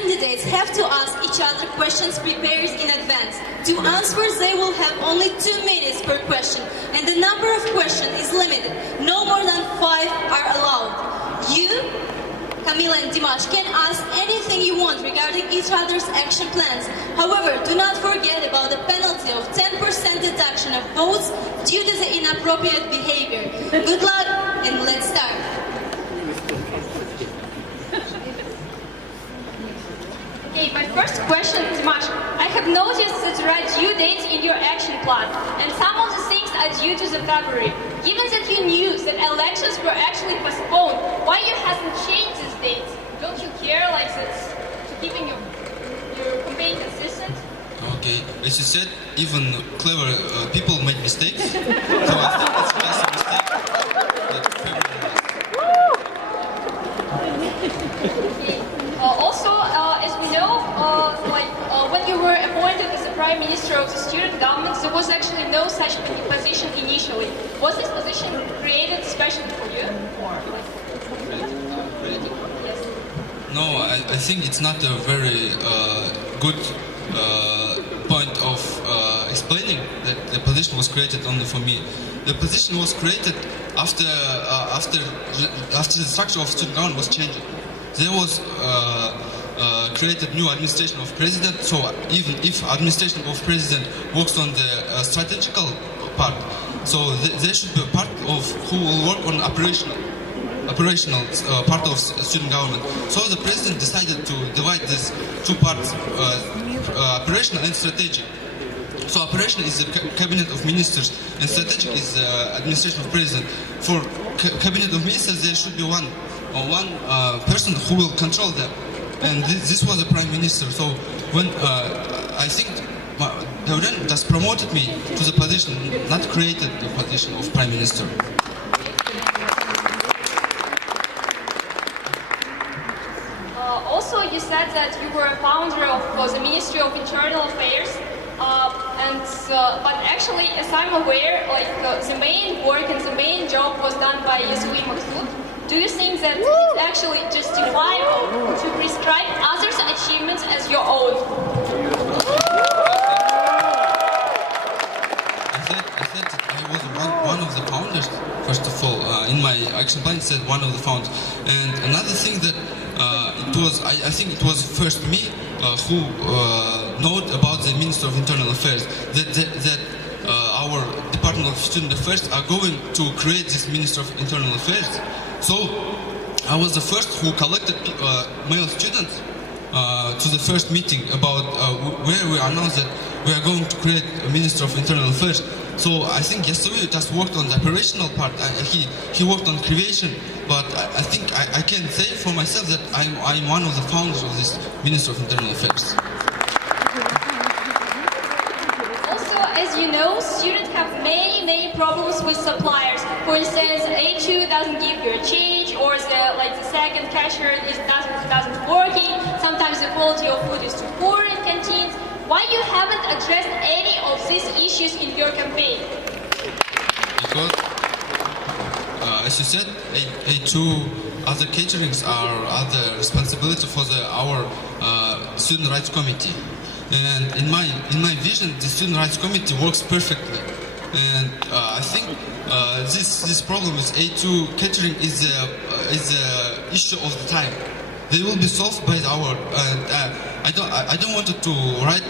candidates have to ask each other questions prepared in advance. To answer, they will have only 2 minutes per question, and the number of questions is limited. No more than 5 are allowed. You, Kamilla and Dimash, can ask anything you want regarding each other's action plans. However, do not forget about the penalty of 10% deduction of votes due to the inappropriate behavior. Good luck, and let's start. Okay, my first question, Dimash. I have noticed that there are due dates in your action plan, and some of the things are due to the February. Given that you knew that elections were actually postponed, why you hasn't changed these dates? Don't you care like this to keeping your campaign consistent? Okay, as you said, even clever people make mistakes. So I think it's just a mistake that February was. Okay. Also, as we know, when you were appointed as the Prime Minister of the student government, there was actually no such position initially. Was this position created especially for you? Or Yes. No, I think it's not a very good point of explaining that the position was created only for me. The position was created after the structure of student government was changing. There was created new administration of president, so even if administration of president works on the strategical part, so there should be a part of who will work on operational part of student government. So the president decided to divide these two parts, operational and strategic. So operational is the cabinet of ministers and strategic is the administration of president. For cabinet of ministers there should be one person who will control them, and this was the prime minister. So when I think Devran just promoted me to the position, not created the position of prime minister. Also, you said that you were a founder of the Ministry of Internal Affairs, but actually, as I'm aware, the main work and the main job was done by Dinmukhamed. Do you think that it's actually justifiable to prescribe others' achievements as your own? I said I was one of the founders. First of all, in my action plan, it said one of the founders. And another thing that I think it was first me who know about the Minister of Internal Affairs, that our Department of Student Affairs are going to create this Minister of Internal Affairs. So I was the first who collected male students to the first meeting about where we announced that we are going to create a Minister of Internal Affairs. So I think yesterday just worked on the operational part. He worked on creation, but I think I can say for myself that I'm one of the founders of this Minister of Internal Affairs. Also, as you know, students have many problems with suppliers. For instance, A2 doesn't give you a change, or the second cashier doesn't working. Sometimes the quality of food is too poor in canteens. Why you haven't addressed any of these issues in your campaign? Because, as you said, A2 other caterings are other responsibility for our student rights committee. And in my vision, the student rights committee works perfectly. And I think this problem with A2 catering is the issue of the time. They will be solved by our. I don't want to write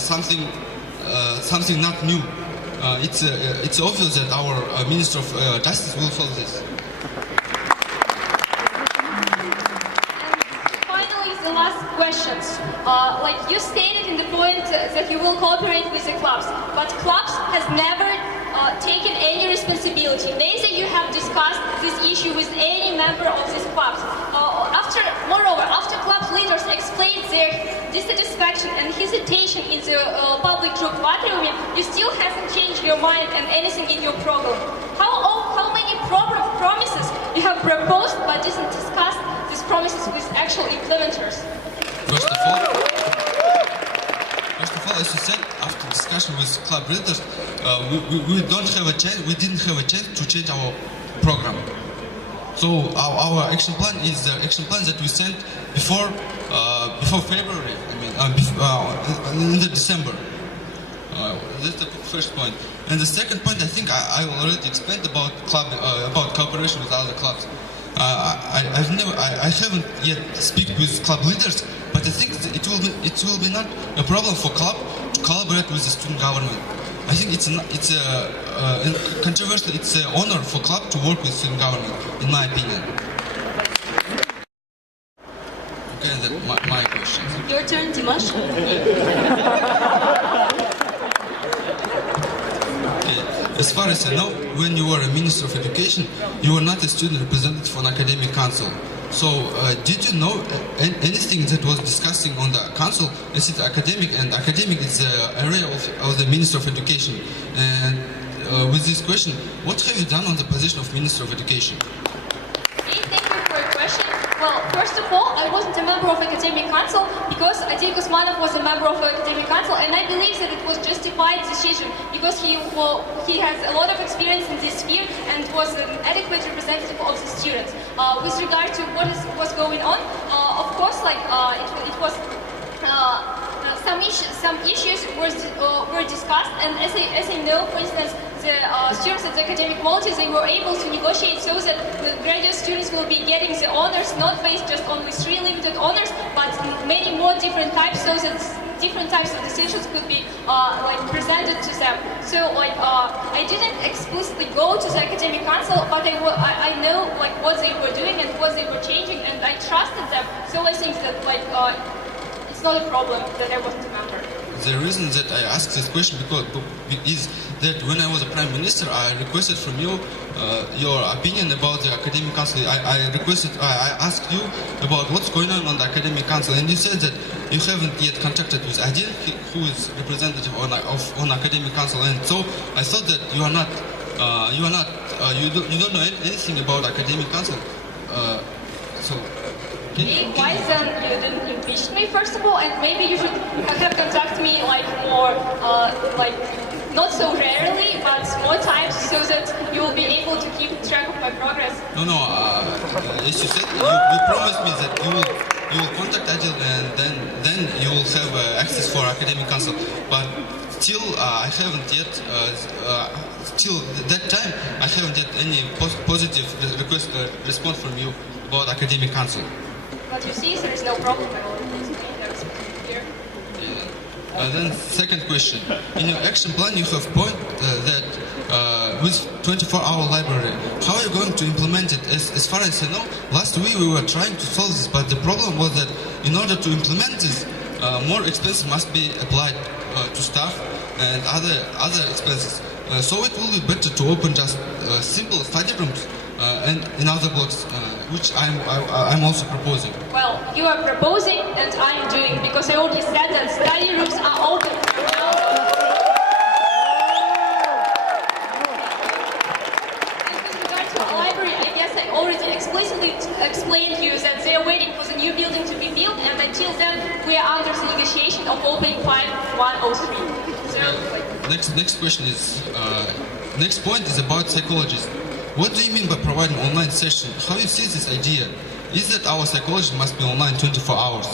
something not new. It's obvious that our Minister of Justice will solve this. And finally, the last questions. You stated in the point that you will cooperate with the clubs, but clubs has never taken any responsibility. Neither you have discussed this issue with any member of these clubs. Moreover, after club leaders explained their dissatisfaction and hesitation in the public group bathroom, you still haven't changed your mind and anything in your program. How many promises you have proposed but didn't discuss these promises with actual implementers? First of all, as you said, after discussion with club leaders, we didn't have a chance to change our program. So our action plan is the action plan that we sent before February. I mean, in the December. That's the first point. And the second point, I think I already explained about about cooperation with other clubs. I haven't yet speak with club leaders, but I think it will be not a problem for club to collaborate with the student government. I think it's controversial. It's an honor for club to work with student government, in my opinion. Okay, and then my questions. Your turn, Dimash. As far as I know, when you were a Minister of Education, you were not a student representative on Academic Council. So, did you know anything that was discussing on the council? Is it academic? And academic is the area of the Minister of Education. And with this question, what have you done on the position of Minister of Education? Thank you for your question. Well, first of all, I wasn't a member of Academic Council because Adil Osmanov was a member of Academic Council, and I believe that it was justified decision because he has a lot of experience in this sphere and was an adequate representative of the students. With regard to what was going on, of course, it was. Some issues were discussed, and as I know, for instance, the students at the academic qualities, they were able to negotiate so that the graduate students will be getting the honors not based just on with 3 limited honors, but many more different types, so that different types of decisions could be presented to them. So I didn't explicitly go to the academic council, but I know what they were doing and what they were changing, and I trusted them. So I think that it's not a problem that I wasn't a member. The reason that I asked this question is that when I was a Prime Minister, I requested from you your opinion about the Academic Council. I asked you about what's going on the Academic Council, and you said that you haven't yet contacted with Adil, who is representative on Academic Council, and so I thought that you don't know anything about Academic Council. Why then you didn't impeach me, first of all, and maybe you should have contacted me more, not so rarely, but more times, so that you will be able to keep track of my progress. No, as you said, you promised me that you will contact Adil, and then you will have access for Academic Council. But still, I haven't yet. Till that time, I haven't yet any positive response from you about Academic Council. But you see, there is no problem. I already explained everything here. Then second question. In your action plan, you have point that with 24-hour library, how are you going to implement it? As far as I know, last week we were trying to solve this, but the problem was that in order to implement this, more expenses must be applied to staff and other expenses. So it will be better to open just simple study rooms and in other blocks, which I'm also proposing. Well, you are proposing and I am doing, because I already said that study rooms are open. And with regard to the library, I guess I already explicitly explained to you that they are waiting for the new building to be built, and until then we are under the negotiation of opening 5103. So, next question is, next point is about psychologists. What do you mean by providing online session? How do you see this idea? Is that our psychologists must be online 24 hours?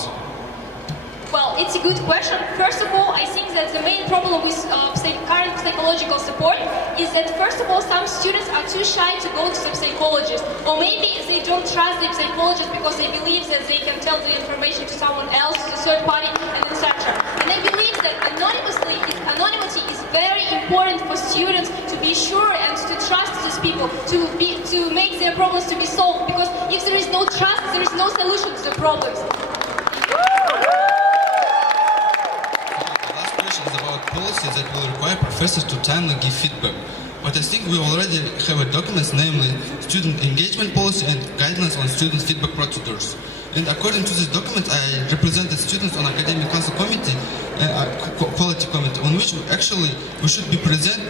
Well, it's a good question. First of all, I think that the main problem with current psychological support is that, first of all, some students are too shy to go to the psychologist, or maybe they don't trust the psychologist because they believe that they can tell the information to someone else, to a third party, and etc. And I believe that anonymity is very important for students to be sure and to trust these people, to make their problems to be solved, because if there is no trust, there is no solution to the problems. Policies that will require professors to timely give feedback. But I think we already have a document, namely student engagement policy and guidelines on student feedback procedures. And according to this document, I represented students on academic council committee, quality committee, on which we should be present.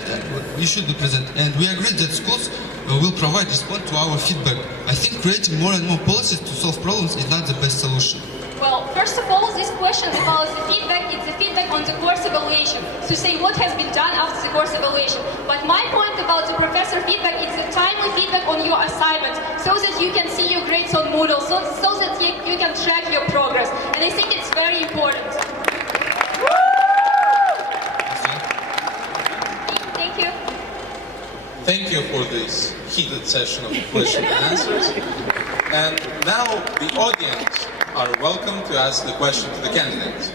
And we agreed that schools will provide response to our feedback. I think creating more and more policies to solve problems is not the best solution. Well, first of all, this question about the feedback, it's the feedback on the course evaluation. So say what has been done after the course evaluation. But my point about the professor feedback is the timely feedback on your assignments, so that you can see your grades on Moodle, so that you can track your progress. And I think it's very important. Thank you. Thank you for this heated session of question and answers. And now the audience are welcome to ask the question to the candidates.